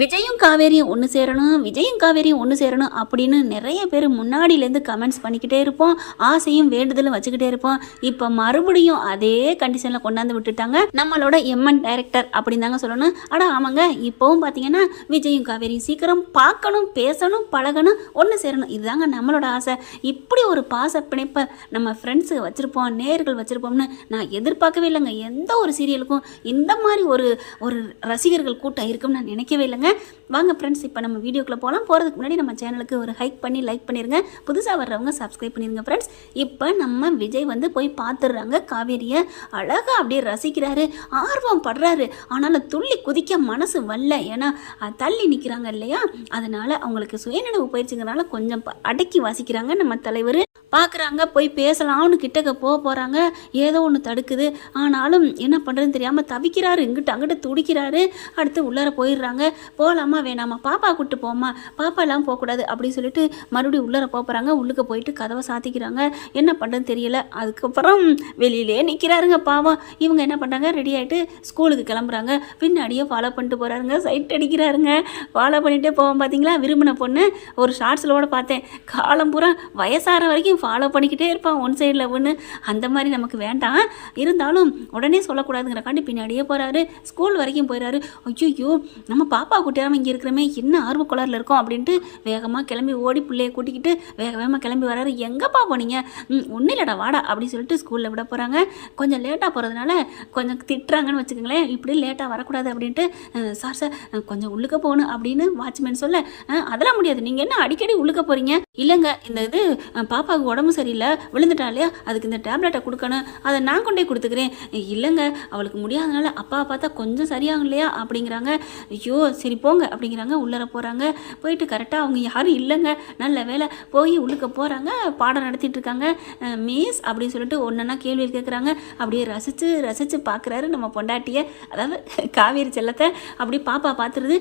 விஜயும் காவேரியும் ஒன்று சேரணும், விஜயும் காவேரியும் ஒன்று சேரணும் அப்படின்னு நிறைய பேர் முன்னாடியிலேருந்து கமெண்ட்ஸ் பண்ணிக்கிட்டே இருப்போம், ஆசையும் வேண்டுதலும் வச்சுக்கிட்டே இருப்போம். இப்போ மறுபடியும் அதே கண்டிஷனில் கொண்டாந்து விட்டுட்டாங்க நம்மளோட எம்என் டைரக்டர் அப்படின்னு தாங்க சொல்லணும். ஆனால் ஆமாங்க, இப்போவும் பார்த்தீங்கன்னா விஜயும் காவேரியும் சீக்கிரம் பார்க்கணும், பேசணும், பழகணும், ஒன்று சேரணும், இதுதாங்க நம்மளோட ஆசை. இப்படி ஒரு பாச பிணைப்பை நம்ம ஃப்ரெண்ட்ஸு வச்சுருப்போம், நேர்கள் வச்சுருப்போம்னு நான் எதிர்பார்க்கவே இல்லைங்க. எந்த ஒரு சீரியலுக்கும் இந்த மாதிரி ஒரு ஒரு ரசிகர்கள் கூட்டம் இருக்குன்னு நான் நினைக்கவே இல்லைங்க. வாங்க ஃப்ரெண்ட்ஸ், இப்போ நம்ம வீடியோக்குள்ளே போகிறதுக்கு முன்னாடி நம்ம சேனலுக்கு ஒரு ஹைக் பண்ணி லைக் பண்ணிடுங்க, புதுசாக வர்றவங்க சப்ஸ்கிரைப் பண்ணிடுங்க ஃப்ரெண்ட்ஸ். இப்போ நம்ம விஜய் வந்து போய் பார்த்துடுறாங்க காவேரியை, அழகாக அப்படியே ரசிக்கிறாரு, ஆர்வம் படுறாரு. ஆனாலும் துள்ளி குதிக்க மனசு வரல, ஏன்னா தள்ளி நிற்கிறாங்க இல்லையா, அதனால அவங்களுக்கு சுயநினைவு பயிற்சிங்கிறனால கொஞ்சம் அடக்கி வாசிக்கிறாங்க நம்ம தலைவர். பார்க்குறாங்க, போய் பேசலாம்னு கிட்டக்க போகிறாங்க, ஏதோ ஒன்று தடுக்குது. ஆனாலும் என்ன பண்ணுறதுன்னு தெரியாமல் தவிக்கிறாரு, இங்கிட்டு அங்கிட்டு துடிக்கிறாரு. அடுத்து உள்ளார போயிடுறாங்க. போகலாமா வேணாமா, பாப்பா கூப்பிட்டு போமா, பாப்பா எல்லாம் போகக்கூடாது அப்படின்னு சொல்லிட்டு மறுபடியும் உள்ளார போகிறாங்க. உள்ளுக்கு போயிட்டு கதவை சாத்திக்கிறாங்க. என்ன பண்ணுறதுன்னு தெரியல. அதுக்கப்புறம் வெளியிலே நிற்கிறாருங்க பாவம். இவங்க என்ன பண்ணுறாங்க, ரெடி ஆகிட்டு ஸ்கூலுக்கு கிளம்புறாங்க. பின்னாடியே ஃபாலோ பண்ணிட்டு போகிறாருங்க, சைட் அடிக்கிறாருங்க. ஃபாலோ பண்ணிகிட்டே போவோம். பார்த்தீங்களா, விரும்பின பொண்ணு ஒரு ஷார்ட்ஸில் கூட பார்த்தேன், காலம் பூரா வயசார வரைக்கும் ஃபாலோ பண்ணிக்கிட்டே இருப்பான் ஒன் சைடில் ஒன்று. அந்த மாதிரி நமக்கு வேண்டாம், இருந்தாலும் உடனே சொல்லக்கூடாதுங்கிறக்காண்டி பின்னாடியே போகிறாரு. ஸ்கூல் வரைக்கும் போயிடறாரு. ஐயோ, நம்ம பாப்பா கூட்டியாமல் இங்கே இருக்கிறமே, என்ன ஆர்வ கோளாறுல இருக்கோம் அப்படின்ட்டு வேகமாக கிளம்பி ஓடி பிள்ளையை கூட்டிக்கிட்டு வேகமாக கிளம்பி வராரு. எங்கப்பா போனீங்க? ஒன்றும் இல்லைடா வாடா அப்படின்னு சொல்லிட்டு ஸ்கூலில் விட போகிறாங்க. கொஞ்சம் லேட்டாக போகிறதுனால கொஞ்சம் திட்டுறாங்கன்னு வச்சுக்கோங்களேன். இப்படி லேட்டாக வரக்கூடாது அப்படின்ட்டு, சார் கொஞ்சம் உள்ளுக்க போகணும் அப்படின்னு வாட்ச்மேன் சொல்ல, அதெல்லாம் முடியாது, நீங்கள் என்ன அடிக்கடி உள்ளுக்க போகிறீங்க? இல்லைங்க, இந்த இது பாப்பாவுக்கு உடம்பு சரியில்லை, விழுந்துட்டா இல்லையா, அதுக்கு இந்த டேப்லெட்டை கொடுக்கணும், அதை நான் கொண்டே கொடுத்துக்கிறேன். இல்லைங்க, அவளுக்கு முடியாதனால அப்பாவை பார்த்தா கொஞ்சம் சரியாகும் இல்லையா அப்படிங்கிறாங்க. ஐயோ சரி போங்க அப்படிங்கிறாங்க. உள்ளர போகிறாங்க. போயிட்டு கரெக்டாக அவங்க யாரும் இல்லைங்க, நல்ல வேலை போய் உள்ளுக்க போகிறாங்க. பாடம் நடத்திட்டு இருக்காங்க. மிஸ் அப்படின்னு சொல்லிட்டு ஒன்றா கேள்வி கேட்குறாங்க. அப்படியே ரசித்து பார்க்குறாரு நம்ம பொண்டாட்டியை, அதாவது காவேரி செல்லத்தை. அப்படி பாப்பா பார்த்துருது.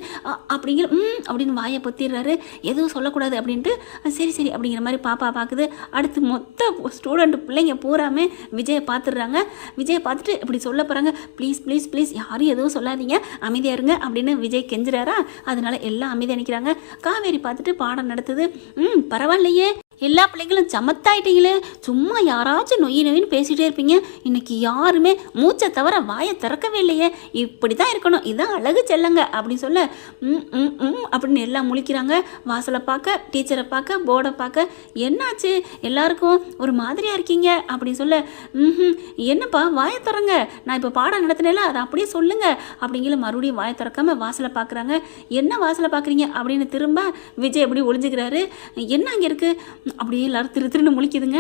அப்படிங்கிற அப்படின்னு வாயை பொத்திடுறாரு, எதுவும் சொல்லக்கூடாது அப்படின்ட்டு. சரி அப்படிங்கிற மாதிரி பாப்பா பார்க்குது. அடுத்து மொத்த ஸ்டூடெண்ட் பிள்ளைங்க பூராமே விஜயை பார்த்துடுறாங்க. விஜயை பார்த்துட்டு இப்படி சொல்ல போகிறாங்க, ப்ளீஸ் யாரும் எதுவும் சொல்லாதீங்க, அமைதியாக இருங்க அப்படின்னு விஜய் கெஞ்சுறாரா. அதனால எல்லாம் அமைதியாக நிற்கிறாங்க. காவேரி பார்த்துட்டு பாடம் நடத்துது. பரவாயில்லையே, எல்லா பிள்ளைங்களும் சமத்தாயிட்டீங்களே, சும்மா யாராச்சும் நொயின்னு பேசிகிட்டே இருப்பீங்க, இன்னைக்கு யாருமே மூச்சை தவிர வாயை திறக்கவே இல்லையே, இப்படி தான் இருக்கணும், இதுதான் அழகு செல்லங்க அப்படின்னு சொல்ல அப்படின்னு எல்லாம் முழிக்கிறாங்க. வாசலை பார்க்க, டீச்சரை பார்க்க, போர்டை பார்க்க, என்னாச்சு எல்லாருக்கும் ஒரு மாதிரியாக இருக்கீங்க அப்படின்னு சொல்ல, என்னப்பா வாயை திறங்க, நான் இப்போ பாடம் நடத்தினேல அதை அப்படியே சொல்லுங்க அப்படிங்கிற மறுபடியும் வாயை திறக்காம வாசலை பார்க்குறாங்க. என்ன வாசலை பார்க்குறீங்க அப்படின்னு திரும்ப விஜய் எப்படி ஒளிஞ்சுக்கிறாரு. என்ன அங்கே இருக்குது அப்படியே எல்லாரும் திருன்னு முழிக்குதுங்க.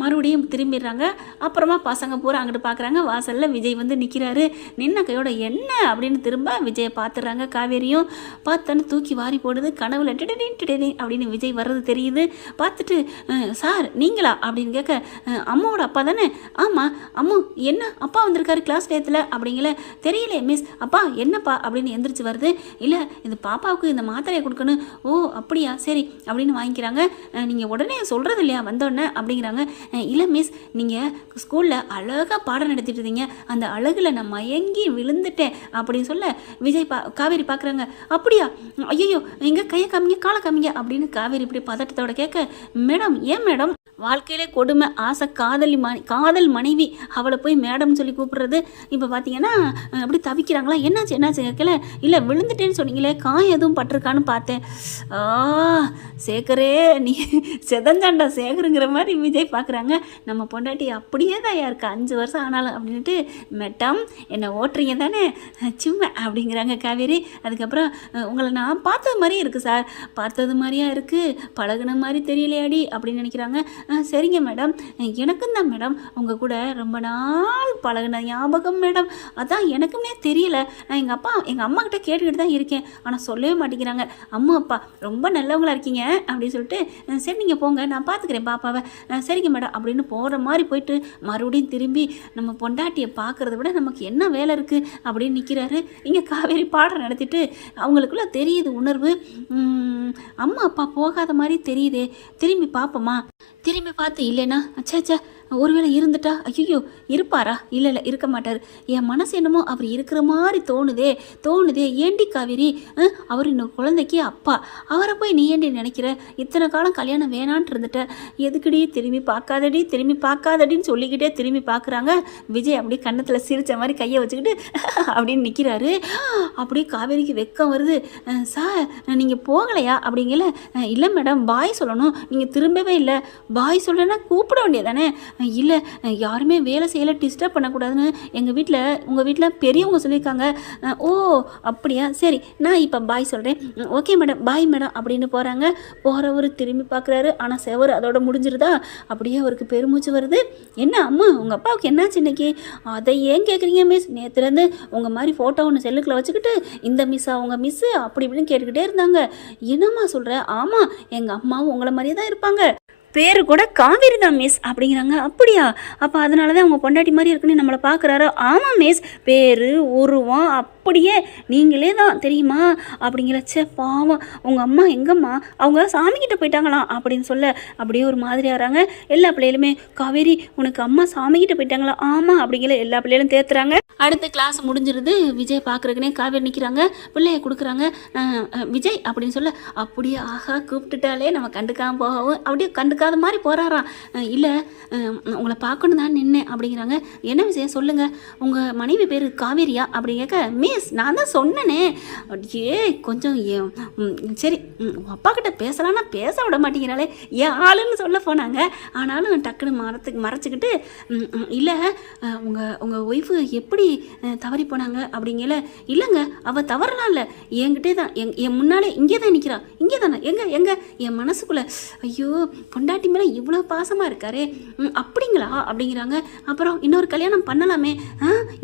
மறுபடியும் திரும்பிடுறாங்க. அப்புறமா பசங்க பூரா அங்கிட்டு பார்க்குறாங்க. வாசலில் விஜய் வந்து நிற்கிறாரு. நின்ன கையோட என்ன அப்படின்னு திரும்ப விஜயை பார்த்துடுறாங்க. காவேரியும் பார்த்தோன்னு தூக்கி வாரி போடுது. கனவுல டிடடி அப்படின்னு விஜய் வர்றது தெரியுது. பார்த்துட்டு, சார் நீங்களா அப்படின்னு கேட்க, அம்மாவோட அப்பா தானே? ஆமாம். அம்மு என்ன அப்பா வந்திருக்காரு கிளாஸ் டேத்தில் அப்படிங்கல, தெரியலையே மிஸ். அப்பா என்னப்பா அப்படின்னு எந்திரிச்சு வருது. இல்லை, இது பாப்பாவுக்கு இந்த மாத்திரையை கொடுக்கணும். ஓ அப்படியா, சரி அப்படின்னு வாங்கிக்கிறாங்க. நீங்கள் உடனே சொல்கிறது இல்லையா வந்தோடனே அப்படிங்கிறாங்க. இல்லை மிஸ், நீங்கள் ஸ்கூலில் அழகாக பாடம் நடத்திட்டு இருந்தீங்க, அந்த அழகில் நான் மயங்கி விழுந்துட்டேன் அப்படின்னு சொல்ல விஜய் காவேரி பார்க்குறாங்க. அப்படியா, ஐயோ எங்கே கையை காமிங்க, காலை காமிங்க அப்படின்னு காவேரி இப்படி பதட்டத்தோட கேட்க, மேடம் ஏன் மேடம், வாழ்க்கையிலே கொடுமை, ஆசை, காதல் மனைவி, அவளை போய் மேடம்னு சொல்லி கூப்பிடுறது. இப்போ பார்த்தீங்கன்னா அப்படி தவிக்கிறாங்களா. என்னாச்சு கேட்கல. இல்லை விழுந்துட்டேன்னு சொன்னீங்களே, காயம் எதுவும் பட்டிருக்கான்னு பார்த்தேன். சேகரே நீ செதஞ்சாண்டா சேகருங்கிற மாதிரி விஜய் பார்க்குறாங்க. நம்ம பொண்டாட்டி அப்படியே தான் யாருக்கு 5 வருஷம் ஆனாலும் அப்படின்ட்டு, மேடம் என்னை ஓட்டுறீங்க தானே சும்மா அப்படிங்கிறாங்க காவேரி. அதுக்கப்புறம் உங்களை நான் பார்த்தது மாதிரியே இருக்குது சார், பார்த்தது மாதிரியா இருக்குது, பழகுன மாதிரி தெரியலையாடி அப்படின்னு நினைக்கிறாங்க. சரிங்க மேடம், எனக்கும் தான் மேடம் உங்கள் கூட ரொம்ப நாள் பழகுன ஞாபகம் மேடம், அதான் எனக்குமே தெரியல, நான் எங்கள் அம்மா கிட்ட கேட்டுக்கிட்டு தான் இருக்கேன், ஆனால் சொல்லவே மாட்டேங்கிறாங்க. அம்மா அப்பா ரொம்ப நல்லவங்களா இருக்கீங்க அப்படின்னு சொல்லிட்டு, சரி நீங்கள் போங்க நான் பார்த்துக்கிறேன் பாப்பாவை, சரிங்க மேடம் அப்படின்னு போகிற மாதிரி போயிட்டு மறுபடியும் திரும்பி நம்ம பொண்டாட்டியை பார்க்குறத விட நமக்கு என்ன வேலை இருக்குது அப்படின்னு நிற்கிறாரு. இங்கே காவேரி பாடம் நடத்திட்டு அவங்களுக்குள்ள தெரியுது உணர்வு, அம்மா அப்பா போகாத மாதிரி தெரியுதே, திரும்பி பார்ப்போமா, திரும்பி பார்த்து இல்லைன்னா அச்சா ஒருவேளை இருந்துட்டா ஐயோ இருப்பாரா? இல்லை இருக்க மாட்டார். என் மனசு என்னமோ அவர் இருக்கிற மாதிரி தோணுதே. ஏண்டி காவேரி, அவர் இன்னொரு குழந்தைக்கு அப்பா, அவரை போய் நீ ஏண்டி நினைக்கிற? இத்தனை காலம் கல்யாணம் வேணான்ட்டு இருந்துட்ட, எதுக்குடி திரும்பி பார்க்காதடின்னு சொல்லிக்கிட்டே திரும்பி பார்க்குறாங்க. விஜய் அப்படியே கன்னத்தில் சிரித்த மாதிரி கையை வச்சுக்கிட்டு அப்படின்னு நிற்கிறாரு. அப்படியே காவேரிக்கு வெக்கம் வருது. சார் நீங்கள் போகலையா அப்படிங்கல. இல்லை மேடம், பாய் சொல்லணும், நீங்கள் திரும்பவே இல்லை. பாய் சொல்லனா கூப்பிட வேண்டியதானே? இல்லை யாருமே வேலை செய்யலை, டிஸ்டர்ப் பண்ணக்கூடாதுன்னு உங்கள் வீட்டில் பெரியவங்க சொல்லியிருக்காங்க. ஓ அப்படியா, சரி நான் இப்போ பாய் சொல்கிறேன். ஓகே மேடம், பாய் மேடம் அப்படின்னு போகிறவர் திரும்பி பார்க்குறாரு. ஆனால் செவர் அதோட முடிஞ்சிருதா. அப்படியே அவருக்கு பெருமூச்சு வருது. என்ன அம்மா, உங்கள் அப்பாவுக்கு என்னாச்சு இன்னைக்கு? அதை ஏன் கேட்குறீங்க மிஸ்? நேற்றுலேருந்து உங்கள் மாதிரி ஃபோட்டோ ஒன்று செல்லுக்குள்ள வச்சுக்கிட்டு இந்த மிஸ்ஸா உங்கள் மிஸ்ஸு அப்படி இப்படின்னு கேட்டுக்கிட்டே இருந்தாங்க. என்னம்மா சொல்கிற? ஆமாம், எங்கள் அம்மாவும் உங்களை மாதிரியே தான் இருப்பாங்க, பேரு கூட காவேரி தான் மிஸ் அப்படிங்கிறாங்க. அப்படியா? அப்போ அதனால தான் அவங்க பொண்டாட்டி மாதிரி இருக்குன்னு நம்மளை பார்க்குறாரோ? ஆமாம் மிஸ், பேரு உருவம் அப்படியே நீங்களே தான் தெரியுமா அப்படிங்கிறச்சே. பாவம் உங்கள் அம்மா எங்கம்மா? அவங்க சாமிக்கிட்ட போயிட்டாங்களாம் அப்படின்னு சொல்ல அப்படியே ஒரு மாதிரி ஆகிறாங்க. எல்லா பிள்ளைகளுமே காவேரி உனக்கு அம்மா சாமிக்கிட்ட போயிட்டாங்களா? ஆமாம் அப்படிங்கிற எல்லா பிள்ளைகளும் தேத்துறாங்க. அடுத்த கிளாஸ் முடிஞ்சிருது. விஜய் பார்க்குறக்குனே காவேரி நிற்கிறாங்க, பிள்ளைய கொடுக்குறாங்க. விஜய் அப்படின்னு சொல்ல அப்படியே ஆஹா கூப்பிட்டுட்டாலே நம்ம கண்டுக்காமல் போகவும் அப்படியே கண்டுக்காத மாதிரி போகிறாராம். இல்லை உங்களை பார்க்கணும் தான் நின்னேன் அப்படிங்கிறாங்க. என்ன விஷயம் சொல்லுங்கள், உங்கள் மனைவி பேர் காவேரியா அப்படி கேட்க, மிஸ் நான் தான் சொன்னேனே. அப்படியே கொஞ்சம் சரி அப்பா கிட்ட பேசலான்னா பேச விட மாட்டேங்கிறாளே, ஏன் ஆளுன்னு சொல்ல போனாங்க. ஆனாலும் டக்குன்னு மறைச்சிக்கிட்டு இல்லை உங்கள் ஒய்ஃபு எப்படி தவறி போனாங்க அப்படிங்கல. இல்லைங்க அவள் தவறலாம் இல்லை, என்கிட்டே தான் என் முன்னாலே இங்கே தான் நிற்கிறா. இங்கே தானே எங்கே என் மனசுக்குள்ளே ஐயோ பொண்டாட்டி மேலே இவ்வளோ பாசமாக இருக்காரே அப்படிங்களா அப்படிங்கிறாங்க. அப்புறம் இன்னொரு கல்யாணம் பண்ணலாமே,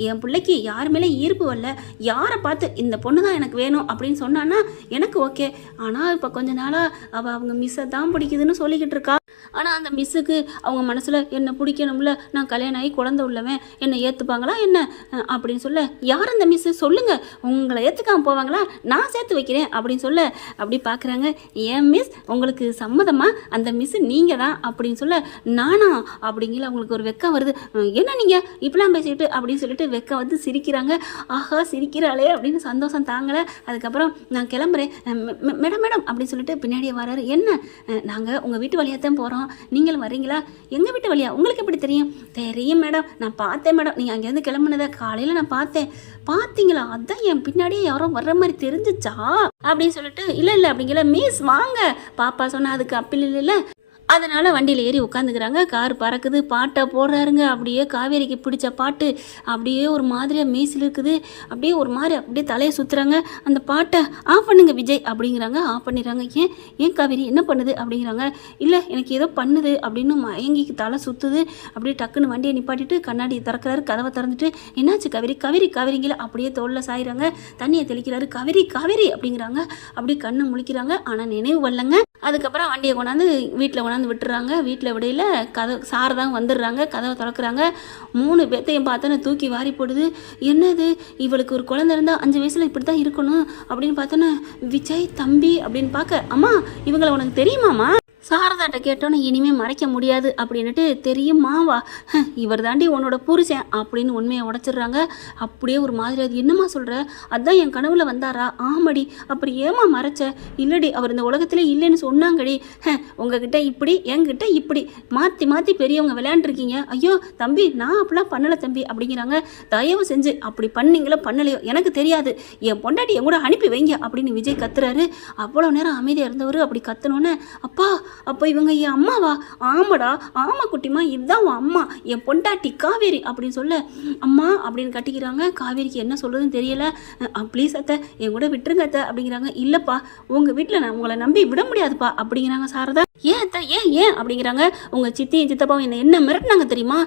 என் பிள்ளைக்கு யார் மேலே ஈர்ப்பு வரல, யாரை பார்த்து இந்த பொண்ணு தான் எனக்கு வேணும் அப்படின்னு சொன்னான்னா எனக்கு ஓகே. ஆனால் இப்போ கொஞ்ச நாளாக அவங்க மிஸ்ஸை தான் பிடிக்குதுன்னு சொல்லிக்கிட்டு இருக்கா. ஆனால் அந்த மிஸ்ஸுக்கு அவங்க மனசில் என்னை பிடிக்கணும்ல, நான் கல்யாணம் ஆகி குழந்தை உள்ளவன், என்னை ஏற்றுப்பாங்களா என்ன அப்படின்னு சொல்ல, யார் அந்த மிஸ்ஸு சொல்லுங்கள், உங்களை ஏற்றுக்காமல் போவாங்களா, நான் சேர்த்து வைக்கிறேன் அப்படின்னு சொல்ல அப்படி பார்க்குறாங்க. ஏன் மிஸ் உங்களுக்கு சம்மதமா? அந்த மிஸ்ஸு நீங்கள் தான் அப்படின்னு சொல்ல, நானா அப்படிங்கிற அவங்களுக்கு ஒரு வெக்கம் வருது. என்ன நீங்கள் இப்படிலாம் பேசிக்கிட்டு அப்படின்னு சொல்லிட்டு வெக்கம் வந்து சிரிக்கிறாங்க. ஆஹா சிரிக்கிறாளே அப்படின்னு சந்தோஷம் தாங்கலை. அதுக்கப்புறம் நான் கிளம்புறேன் மேடம் அப்படின்னு சொல்லிட்டு பின்னாடியே வராரு. என்ன நாங்கள் உங்கள் வீட்டு வழியாக தான் போகிறோம், நீங்களும் வர்றீங்களா? எங்கள் வீட்டு வழியா? உங்களுக்கு எப்படி தெரியும்? தெரியும் மேடம், நான் பார்த்தேன் மேடம், நீங்கள் அங்கேருந்து கிளம்புனதை காலையில் நான் பார்த்தேன். பார்த்தீங்களா? அதான் என் பின்னாடியே யாரோ வர்ற மாதிரி தெரிஞ்சிச்சா அப்படின்னு சொல்லிட்டு, இல்லை அப்படிங்கிற மிஸ் வாங்க, பாப்பா சொன்னால் அதுக்கு அப்பீல் இல்லை, அதனால் வண்டியில் ஏறி உட்காந்துக்கிறாங்க. கார் பறக்குது, பாட்டை போடுறாருங்க. அப்படியே காவேரிக்கு பிடிச்ச பாட்டு அப்படியே ஒரு மாதிரியாக மீசில் இருக்குது. அப்படியே ஒரு மாதிரி அப்படியே தலையை சுற்றுறாங்க. அந்த பாட்டை ஆஃப் பண்ணுங்க விஜய் அப்படிங்கிறாங்க. ஆஃப் பண்ணிடுறாங்க. ஏன் காவேரி என்ன பண்ணுது அப்படிங்கிறாங்க. இல்லை எனக்கு ஏதோ பண்ணுது அப்படின்னு மயங்கிக்கு தலை சுற்றுது. அப்படியே டக்குன்னு வண்டியை நிப்பாட்டிட்டு கண்ணாடி திறக்கிறாரு. கதவை திறந்துட்டு என்னாச்சு காவேரிங்கில அப்படியே தோளில் சாயிறாங்க. தண்ணியை தெளிக்கிறாரு. காவேரி அப்படிங்கிறாங்க. அப்படியே கண்ணு முழிக்கிறாங்க. ஆனால் நினைவு வரலங்க. அதுக்கப்புறம் வண்டியை கொண்டாந்து வீட்டில் கொண்டாந்து விட்டுறாங்க. வீட்டில் விடையில் சாரதாங்க வந்துடுறாங்க. கதவை திறக்கிறாங்க. 3 பேர்த்தையும் பார்த்தோன்னு தூக்கி வாரி போடுது. என்னது இவளுக்கு ஒரு குழந்தை இருந்தால் 5 வயசில் இப்படி தான் இருக்கணும் அப்படின்னு பார்த்தோன்னே விஜய் தம்பி அப்படின்னு பார்க்க, அம்மா இவங்களை உனக்கு தெரியுமாம்மா? சாரதாட்ட கேட்டோன்னு இனிமேல் மறைக்க முடியாது அப்படின்னுட்டு, தெரியுமாவா, இவர் தாண்டி உன்னோட புருஷன் அப்படின்னு உண்மையை உடச்சிடுறாங்க. அப்படியே ஒரு மாதிரி, அது என்னம்மா சொல்கிற? அதான் என் கனவுல வந்தாரா? ஆமாடி. அப்படி ஏமா மறைச்ச? இல்லடி அவர் இந்த உலகத்திலே இல்லைன்னு சொன்னாங்கடி. உங்ககிட்ட இப்படி என்கிட்ட இப்படி மாற்றி பெரியவங்க விளையாண்டுருக்கீங்க. ஐயோ தம்பி நான் அப்படிலாம் பண்ணலை தம்பி அப்படிங்கிறாங்க. தயவு செஞ்சு அப்படி பண்ணீங்களோ பண்ணலையோ எனக்கு தெரியாது, என் பொண்டாட்டி என் கூட அனுப்பி வைங்க அப்படின்னு விஜய் கத்துறாரு. அவ்வளோ நேரம் அமைதியாக இருந்தவர் அப்படி கத்துனோன்னே, அப்பா அப்போ இவங்க என் அம்மாவா? ஆமாடா, ஆமா குட்டிமா, இதுதான் உன் அம்மா, என் பொண்டாட்டி காவேரி அப்படின்னு சொல்ல, அம்மா அப்படின்னு கட்டிக்கிறாங்க. காவேரிக்கு என்ன சொல்கிறதுன்னு தெரியல. ப்ளீஸ் அத்தை என் கூட விட்டுருங்க அத்தை அப்படிங்கிறாங்க. இல்லைப்பா உங்கள் வீட்டில் நான் உங்களை நம்பி விட முடியாதுப்பா அப்படிங்கிறாங்க சாரதா. ஏன் அத்தை ஏன் அப்படிங்கிறாங்க. உங்கள் சித்தியும் சித்தப்பாவும் என்ன மிரட்டினாங்க தெரியுமா?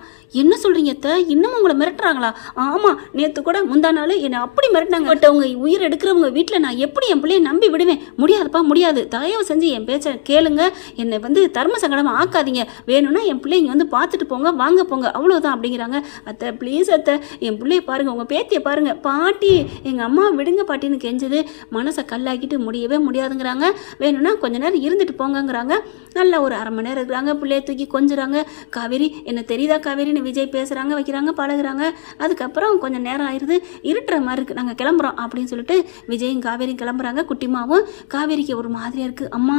என்ன சொல்கிறீங்க அத்தை, இன்னும் உங்களை மிரட்டுறாங்களா? ஆமாம், நேற்று கூட முந்தா நாள் என்னை அப்படி மிரட்டினாங்க. பட் அவங்க உயிர் எடுக்கிறவங்க வீட்டில் நான் எப்படி என் பிள்ளைய நம்பி விடுவேன்? முடியாதுப்பா முடியாது, தயவு செஞ்சு என் பேச்சை கேளுங்க, என்னை வந்து தர்ம சங்கடம் ஆக்காதீங்க, வேணும்னா என் பிள்ளைங்க வந்து பார்த்துட்டு போங்க, வாங்க போங்க, அவ்வளோதான் அப்படிங்கிறாங்க. அத்தை ப்ளீஸ் அத்தை, என் பிள்ளைய பாருங்கள், உங்கள் பேத்தியை பாருங்கள், பாட்டி எங்கள் அம்மா விடுங்க பாட்டின்னு கெஞ்சுது. மனசை கல்லாக்கிட்டு முடியவே முடியாதுங்கிறாங்க. வேணும்னா கொஞ்ச நேரம் இருந்துட்டு போங்கங்கிறாங்க. நல்லா ஒரு அரை மணி நேரம் இருக்கிறாங்க. பிள்ளைய தூக்கி கொஞ்சுறாங்க. காவேரி என்ன தெரியுதா காவேரின்னு விஜய் பேசுகிறாங்க, வைக்கிறாங்க, பழகுறாங்க. அதுக்கப்புறம் கொஞ்சம் நேரம் ஆயிடுது, இருட்டுற மாதிரி இருக்குது, நாங்கள் கிளம்புறோம் அப்படின்னு சொல்லிட்டு விஜயும் காவேரியும் கிளம்புறாங்க. குட்டிமாவும் காவேரிக்கு ஒரு மாதிரியாக இருக்குது. அம்மா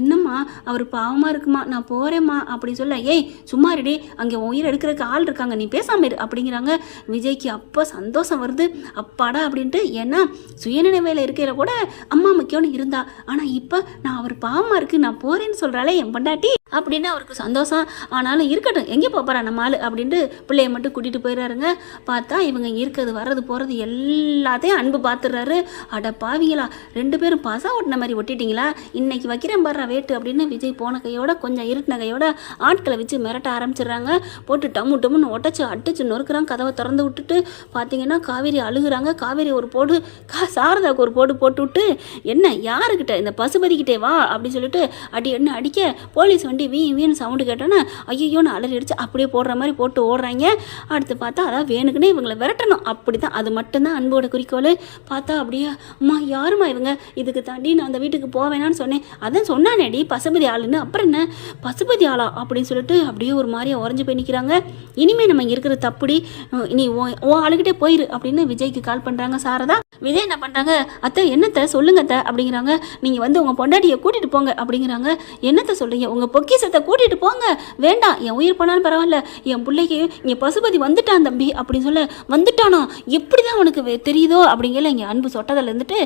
என்னம்மா அவர் பாவமாக இருக்குமா, நான் போகிறேம்மா அப்படின்னு சொல்ல, ஏய் சும்மா ரெடி, அங்கே உயிர் எடுக்கிறதுக்கு ஆள் இருக்காங்க, நீ பேசாம இரு அப்படிங்கிறாங்க. விஜய்க்கு அப்போ சந்தோஷம் வருது, அப்பாடா அப்படின்ட்டு. ஏன்னா சுயநினைவேல இருக்கையில கூட அம்மா முக்கியம்னு இருந்தா, ஆனால் இப்போ நான் அவர் பாவமாக இருக்குது நான் போகிறேன்னு சொல்கிறாளே என் பொண்டாட்டி அப்படின்னு அவருக்கு சந்தோஷம். ஆனாலும் இருக்கட்டும், எங்கே போகிறா நம்ம ஆள் அப்படின்ட்டு பிள்ளைய மட்டும் கூட்டிகிட்டு போயிடுறாருங்க. பார்த்தா இவங்க இருக்கிறது வர்றது போகிறது எல்லாத்தையும் அன்பு பார்த்துடுறாரு. அட பாவிங்களா, 2 பேரும் பசா ஒட்டின மாதிரி ஒட்டிட்டீங்களா, இன்னைக்கு வைக்கிறேன் பாடுற வேட்டு அப்படின்னு விஜய் போன கையோட கொஞ்சம் இருட்டின கையோட ஆட்களை வச்சு மிரட்ட ஆரம்பிச்சிடுறாங்க. போட்டு டம்மு டம்முன்னு ஒட்டச்சு அடிச்சு நொறுக்குறாங்க. கதவை திறந்து விட்டுட்டு பார்த்தீங்கன்னா காவேரி அழுகுறாங்க. காவேரி ஒரு போடு, சாரதாவுக்கு ஒரு போடு போட்டு விட்டு, என்ன யாருக்கிட்ட, இந்த பசுபதிக்கிட்டே வா அப்படின்னு சொல்லிட்டு அடி என்ன அடிக்க, போலீஸ் வண்டி வீணு சவுண்டு கேட்டோன்னா ஐயோன்னு அலறி அடிச்சு அப்படியே போடுற மாதிரி போட்டு ஓடுறாங்க. அடுத்து பார்த்தா அதான் வேணுக்குன்னே இவங்களை விரட்டணும், அப்படி தான், அது மட்டும்தான் அன்போட குறிக்கோள். பார்த்தா அப்படியே அம்மா யாருமா இவங்க, இதுக்கு தாண்டி நான் அந்த வீட்டுக்கு போவேனான்னு சொன்னேன், அதான் சொன்னானேடி பசுபதி ஆளுன்னு, அப்புறம் என்ன பசுபதி ஆளா அப்படின்னு சொல்லிட்டு அப்படியே ஒரு மாதிரியா உறைஞ்சு போய் நிற்கிறாங்க. இனிமேல் நம்ம இங்கே இருக்கிற தப்புடி, நீ ஓ ஆளுகிட்டே போயிரு அப்படின்னு விஜய்க்கு கால் பண்ணுறாங்க சாரதா. விஜய் என்ன பண்ணுறாங்க, அத்தை என்னத்தை சொல்லுங்க அத்தை அப்படிங்கிறாங்க. நீங்கள் வந்து உங்கள் பொண்டாட்டியை கூட்டிகிட்டு போங்க அப்படிங்கிறாங்க. என்னத்தை சொல்கிறீங்க, உங்கள் பொக்கிசத்தை கூட்டிகிட்டு போங்க, வேண்டாம் என் உயிர் போனாலும் பரவாயில்ல, என் பிள்ளைக்கு இங்கே பசுபதி வந்துட்டான் தம்பி அப்படின்னு சொல்ல, வந்துட்டானோ எப்படி தான் உனக்கு தெரியுதோ அப்படிங்கல இங்கே அன்பு சொட்டதில் இருந்துட்டு,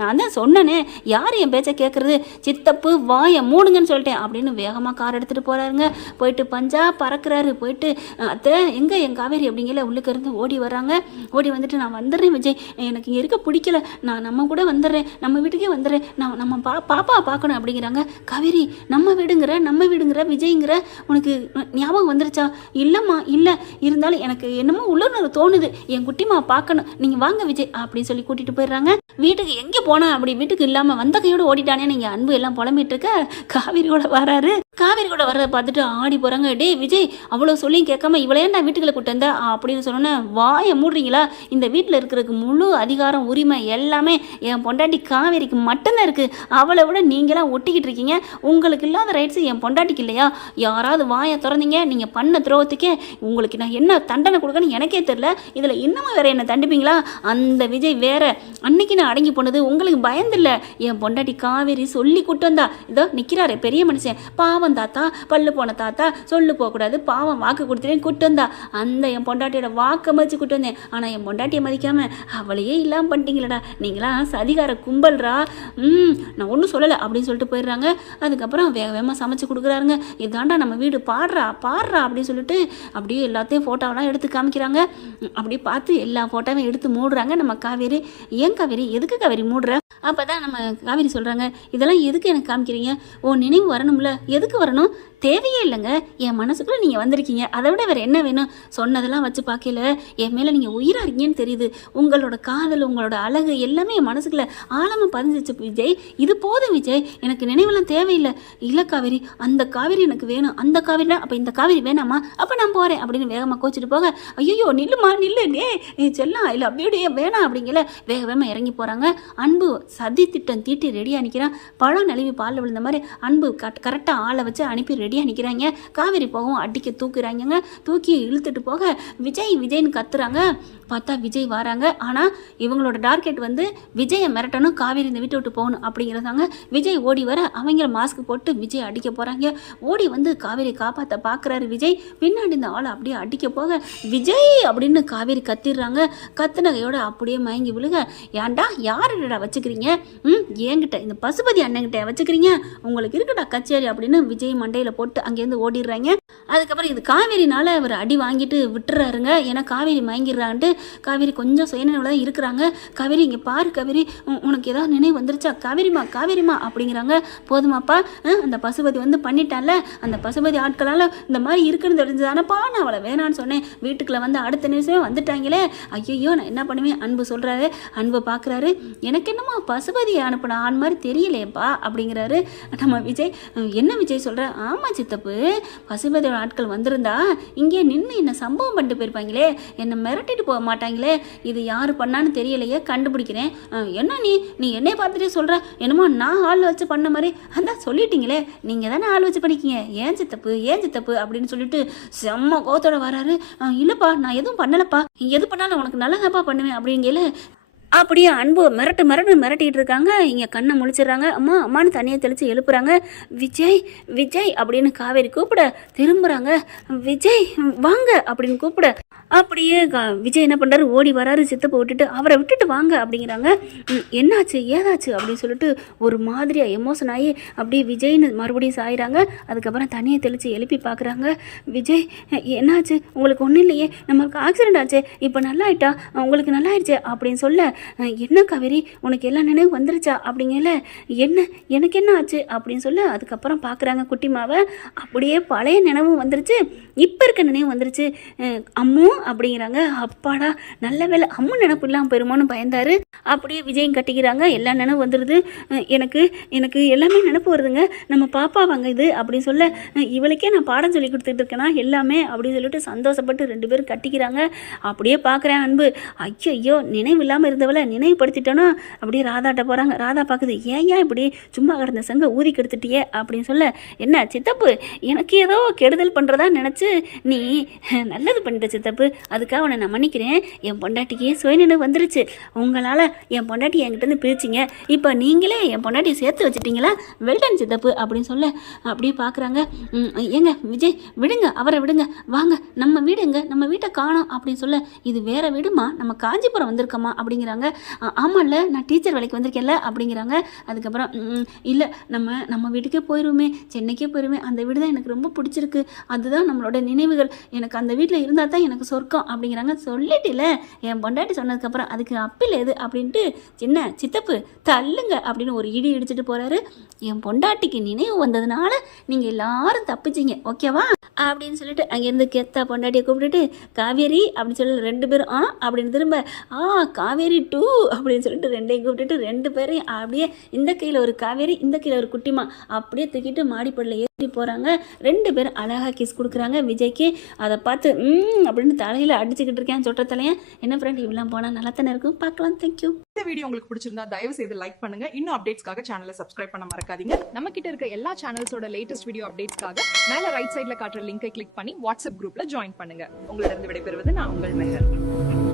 நான் தான் சொன்னேனே யார் என் பேச்சை கேட்குறது, சித்தப்பு வாயை மூடுங்கன்னு சொல்லிட்டேன் அப்படின்னு வேகமாக கார் எடுத்துகிட்டு போகிறாருங்க. போயிட்டு பஞ்சா பறக்கிறாரு. போயிட்டு அத்தை எங்கே என் காவேரி அப்படிங்கல உள்ளுக்கு இருந்து ஓடி வராங்க. ஓடி வந்துட்டு நான் வந்துடுறேன் விஜய், எனக்கு இங்கே இருக்க பிடிக்கல, நான் நம்ம கூட வந்துடுறேன், நம்ம வீட்டுக்கே வந்துடுறேன், நான் நம்ம பாப்பா பார்க்கணும் அப்படிங்கிறாங்க. காவேரி நம்ம வீடுங்கிற விஜய்ங்கிற, உனக்கு ஞாபகம் வந்துருச்சா? இல்லைம்மா இல்லை, இருந்தாலும் எனக்கு என்னமோ உள்ளுணர்வு தோணுது, என் குட்டிமா பார்க்கணும், நீங்கள் வாங்க விஜய் அப்படின்னு சொல்லி கூட்டிகிட்டு போயிடுறாங்க. வீட்டுக்கு எங்கே போனா அப்படி வீட்டுக்கு இல்லாமல் வந்த கையோடு ஓடிட்டானே நீங்கள் அன்பு எல்லாம் புலம்பிட்டு இருக்க. காவேரியோட வராரு. காவேரியோட வர்றதை பார்த்துட்டு ஆடி போகிறாங்க. டே விஜய் அவ்வளோ சொல்லியும் கேட்காம இவளையே நான் வீட்டுக்குள்ளே கூட்டு வந்தேன் அப்படின்னு சொன்னோன்னே, வாயை மூடுறீங்களா, இந்த வீட்டில் இருக்கிறதுக்கு முழு அதிகாரம் உரிமை எல்லாமே என் பொண்டாட்டி காவேரிக்கு மட்டும்தான் இருக்குது, அவளை விட நீங்களாம் ஒட்டிக்கிட்டு இருக்கீங்க, உங்களுக்கு இல்லாத ரைட்ஸ் என் பொண்டாட்டிக்கு இல்லையா, யாராவது வாயை திறந்தீங்க நீங்கள் பண்ண துரோகத்துக்கே உங்களுக்கு நான் என்ன தண்டனை கொடுக்கன்னு எனக்கே தெரில, இதில் இன்னமும் வேற என்ன தண்டிப்பீங்களா, அந்த விஜய் வேற, அன்னைக்கு நான் அடங்கி போனது உங்களுக்கு பயந்தில்ல, என் பொண்டாட்டி காவேரி சொல்லி கூட்டு வந்தா, இதோ நிற்கிறாரு பெரிய மனுஷன், பாவம் தாத்தா, பல்லு போன தாத்தா, சொல்லு போகக்கூடாது, பாவம் வாக்கு கொடுத்துட்டேன்னு கூட்டு வந்தா, அந்த என் பொண்டாட்டியோட வாக்கை மதிச்சு கூட்டு வந்தேன், ஆனால் என் பொண்டாட்டியை மதிக்காம அவளையே இல்லாமல் பண்ணிட்டீங்களடா, நீங்களாம் சதிகார கும்பல்ரா, நான் ஒன்றும் சொல்லலை அப்படின்னு சொல்லிட்டு போயிடுறாங்க. அதுக்கப்புறம் வேக வேகமாக சமைச்சு கொடுக்குறாருங்க. இதாண்டா நம்ம வீடு, பாடுறா அப்படின்னு சொல்லிட்டு அப்படியே எல்லாத்தையும் ஃபோட்டோவெல்லாம் எடுத்து காமிக்கிறாங்க. அப்படி பார்த்து எல்லா ஃபோட்டோவையும் எடுத்து மூடுறாங்க நம்ம காவேரி. ஏன் காவேரி, எதுக்கு காவேரி மூடுற? அப்போ தான் நம்ம காவேரி சொல்கிறாங்க, இதெல்லாம் எதுக்கு எனக்கு காமிக்கிறீங்க, ஓ நினைவு வரணும்ல, எதுக்கு வரணும், தேவையே இல்லைங்க, என் மனசுக்குள்ளே நீங்கள் வந்திருக்கீங்க, அதை விட வேறு என்ன வேணும், சொன்னதெல்லாம் வச்சு பார்க்கல என் மேலே நீங்கள் உயிராக இருக்கீங்கன்னு தெரியுது, உங்களோட காதல் உங்களோட அழகு எல்லாமே என் மனசுக்குள்ளே ஆழமாக பதிஞ்சிச்சு விஜய், இது போதும் விஜய், எனக்கு நினைவெல்லாம் தேவையில்லை. இல்லை காவேரி, அந்த காவேரி எனக்கு வேணும், அந்த காவேரினா அப்போ இந்த காவேரி வேணாமா, அப்போ நான் போகிறேன் அப்படின்னு வேகமாக கோச்சிட்டு போக, ஐயோ நில்லுமா நில்லு, நீ செல்லாம் இல்லை அப்படியே வேணாம் அப்படிங்கல வேக வேகமாக இறங்கி போகிறாங்க. அன்பு சதி திட்டம் தீட்டி ரெடியாக நிற்கிறான். பழம் நழுவி பாலில் விழுந்த மாதிரி அன்பு கரெக்டாக ஆளை வச்சு அனுப்பி ரெடியாக நிற்கிறாங்க. காவேரி போகவும் அடிக்க தூக்குறாங்க. தூக்கி இழுத்துட்டு போக விஜய்னு கத்துறாங்க. பார்த்தா விஜய் வராங்க. ஆனால் இவங்களோட டார்கெட் வந்து விஜயை மிரட்டணும், காவேரி இந்த வீட்டை விட்டு போகணும் அப்படிங்கிறதாங்க. விஜய் ஓடி வர அவங்க மாஸ்க் போட்டு விஜய் அடிக்க போகிறாங்க. ஓடி வந்து காவேரி காப்பாற்ற பார்க்குறாரு விஜய். பின்னாடி இந்த ஆளை அப்படியே அடிக்க போக விஜய் அப்படின்னு காவேரி கத்திடுறாங்க. கத்துனகையோட அப்படியே மயங்கி விழுக, ஏன்டா யாருடா வச்சுக்கிறீங்க, ஏங்கிட்ட இந்த பசுபதி அண்ணங்கிட்ட வச்சுக்கிறீங்க, உங்களுக்கு இருக்குடா கச்சேரி அப்படின்னு விஜய் மண்டையில் போட்டு அங்கேருந்து ஓடிடுறாங்க. அதுக்கப்புறம் இது காவேரினால அவர் அடி வாங்கிட்டு விட்டுறாருங்க. ஏன்னா காவேரி மயங்கிடுறான்ட்டு காவேரி கொஞ்சம் சுயநினைவில் தான் இருக்கிறாங்க. காவேரி இங்கே பாரு காவேரி, உனக்கு ஏதாவது நினைவு வந்துருச்சா? காவேரிமா காவேரிமா அப்படிங்கிறாங்க. போதுமாப்பா, அந்த பசுபதி வந்து பண்ணிட்டான்ல, அந்த பசுபதி ஆட்களால் இந்த மாதிரி இருக்குன்னு தெரிஞ்சதானப்பா நான் அவளை வேணான்னு சொன்னேன். வீட்டுக்குள்ளே வந்து அடுத்த நிமிஷமே வந்துட்டாங்களே, ஐயோ நான் என்ன பண்ணுவேன்? அன்பு சொல்கிறாரு. அன்பு பார்க்குறாரு. எனக்கு என்னமோ பசுபதி அனுப்பின ஆண் மாதிரி தெரியலையப்பா அப்படிங்கிறாரு நம்ம விஜய். என்ன விஜய் சொல்கிற? ஆமாம் சித்தப்பு, பசுபதியோட ஆட்கள் வந்திருந்தா இங்கே நின்று என்ன சம்பவம் பண்ணிட்டு போயிருப்பாங்களே, என்னை மிரட்டிட்டு போக மாட்டாங்களே, இது யார் பண்ணான்னு தெரியலையே, கண்டுபிடிக்கிறேன். என்ன நீ என்னைய பார்த்துட்டே சொல்கிற? என்னமோ நான் ஆள் வச்சு பண்ண மாதிரி. அதான் சொல்லிட்டீங்களே, நீங்கள் தானே ஆள் வச்சு பண்ணிக்கிங்க, ஏன் சித்தப்பு அப்படின்னு சொல்லிட்டு செம்ம கோத்தோட வராரு. இல்லைப்பா நான் எதுவும் பண்ணலப்பா, எது பண்ணாலும் உனக்கு நல்லதாப்பா பண்ணுவேன் அப்படிங்கல. அப்படியே அன்பு மிரட்டிக்கிட்டு இருக்காங்க. இங்கே கண்ணை முழிச்சிடுறாங்க. அம்மான்னு தண்ணியை தெளித்து எழுப்புறாங்க. விஜய் அப்படின்னு காவேரி கூப்பிட திரும்புகிறாங்க. விஜய் வாங்க அப்படின்னு கூப்பிட அப்படியே விஜய் என்ன பண்ணுறாரு? ஓடி வராரு. சித்தப்பை விட்டுட்டு அவரை விட்டுட்டு வாங்க அப்படிங்கிறாங்க. என்னாச்சு ஏதாச்சு அப்படின்னு சொல்லிட்டு ஒரு மாதிரியாக எமோஷன் ஆகி அப்படியே விஜய்னு மறுபடியும் சாயிறாங்க. அதுக்கப்புறம் தண்ணியை தெளித்து எழுப்பி பார்க்குறாங்க. விஜய் என்னாச்சு? உங்களுக்கு ஒன்றும் இல்லையே, நம்மளுக்கு ஆக்சிடென்ட் ஆச்சு, இப்போ நல்லா ஆயிட்டா, உங்களுக்கு நல்லா ஆயிடுச்சு அப்படின்னு சொல்ல, என்ன காவேரி உனக்கு எல்லா நினைவு வந்துருச்சா அப்படிங்கல. எனக்கு என்ன ஆச்சு அப்படின்னு சொல்ல, அதுக்கப்புறம் பார்க்குறாங்க குட்டிமாவை. அப்படியே பழைய நினைவும் வந்துருச்சு, இப்போ இருக்க நினைவு வந்துருச்சு. அம்மு அப்படிங்கிறாங்க. அப்பாடா நல்ல வேலை, அம்மு நினைப்பு இல்லாமல் போயிருமோன்னு பயந்தாரு. அப்படியே விஜயம் கட்டிக்கிறாங்க. எல்லா நினைவு வந்துடுது. எனக்கு எல்லாமே நினைப்பு வருதுங்க. நம்ம பாப்பா வாங்க இது அப்படின்னு சொல்ல, இவளுக்கே நான் பாடம் சொல்லி கொடுத்துட்டு இருக்கேனா எல்லாமே அப்படின்னு சொல்லிட்டு சந்தோஷப்பட்டு 2 பேரும் கட்டிக்கிறாங்க. அப்படியே பார்க்குறேன் அன்பு, ஐயோ நினைவு இல்லாமல் இருந்தவளை நினைவுபடுத்திட்டோன்னா அப்படியே ராதாட்ட போகிறாங்க. ராதா பார்க்குது, ஏன் இப்படி சும்மா கிடந்த சங்க ஊதி கெடுத்துட்டியே அப்படின்னு சொல்ல, என்ன சித்தப்பு எனக்கு ஏதோ கெடுதல் பண்ணுறதா நினச்சி நீ நல்லது பண்ணிட்ட சித்தப்பு, அதுக்காக உன்னை நான் மன்னிக்கிறேன். என் பொண்டாட்டிக்கு சுயநினைவு வந்துருச்சு, உங்களால் என் பொண்டாட்டி என்கிட்டருந்து பிரிச்சிங்க, இப்போ நீங்களே என் பொண்டாட்டியை சேர்த்து வச்சுட்டீங்களா, வெல்டன் சித்தப்பு அப்படின்னு சொல்ல, அப்படியே பார்க்குறாங்க. ஏங்க விஜய் விடுங்க, அவரை விடுங்க, வாங்க நம்ம வீடு எங்க, நம்ம வீட்டை காணோம் அப்படின்னு சொல்ல, இது வேற வீடுமா, நம்ம காஞ்சிபுரம் வந்திருக்கோமா அப்படிங்கிறாங்க. ஆமாம்ல நான் டீச்சர் வேலைக்கு வந்திருக்கேன்ல அப்படிங்கிறாங்க. அதுக்கப்புறம் இல்லை நம்ம வீட்டுக்கே போயிடுவோமே, சென்னைக்கே போயிடுமே, அந்த வீடு தான் எனக்கு ரொம்ப பிடிச்சிருக்கு, அதுதான் நம்மளோட நினைவுகள், எனக்கு அந்த வீட்டில் இருந்தால் தான் எனக்கு சொர்க்கம் அப்படிங்கிறாங்க. சொல்லிட்டில என் பொண்டாட்டி சொன்னதுக்கப்புறம் அதுக்கு அப்பீல் எது அப்படின்ட்டு, சின்ன சித்தப்பு தள்ளுங்க அப்படின்னு ஒரு இடி இடிச்சிட்டு போகிறாரு. என் பொண்டாட்டிக்கு நினைவு வந்ததுனால நீங்கள் எல்லாரும் தப்பிச்சிங்க ஓகேவா அப்படின்னு சொல்லிட்டு அங்கேருந்து கெத்தா பொண்டாட்டியை கூப்பிட்டுட்டு, காவேரி அப்படின்னு சொல்லி 2 பேரும் அப்படின்னு திரும்ப காவேரி 2 அப்படின்னு சொல்லிட்டு 2ஐயும் கூப்பிட்டுட்டு 2 பேரையும் அப்படியே இந்த கையில் ஒரு காவேரி, இந்த கையில் ஒரு குட்டிமா அப்படியே தூக்கிட்டு மாடிப்படியில் ஏறி போகிறாங்க. 2 பேரும் அழகாக கிஸ் கொடுக்குறாங்க விஜய்க்கு. அதை பார்த்து அப்படின்னு தலையில் அடிச்சுக்கிட்டு இருக்கேன் சொட்ட தலையன். என்ன ஃப்ரெண்ட் இப்படிலாம் போனால் நல்லா தானே இருக்கும், பார்க்கலாம். தேங்க்யூ. இந்த வீடியோ உங்களுக்கு பிடிச்சிருந்தா தயவு செய்து லைக் பண்ணுங்க. இன்னும் அப்டேட்ஸ்க்காக சேனலை சப்ஸ்கிரைப் பண்ண மறக்காதீங்க. நம்ம கிட்ட இருக்க எல்லா சேனல்ஸோட லேட்டஸ்ட் வீடியோ அப்டேட்ஸ்க்காக மேல ரைட் சைட்ல காட்டுற லிங்கை கிளிக் பண்ணி வாட்ஸ்அப் குரூப்ல ஜாயின் பண்ணுங்க. உங்களிடம் விடைபெறுவது நான் உங்கள் மெஹர்.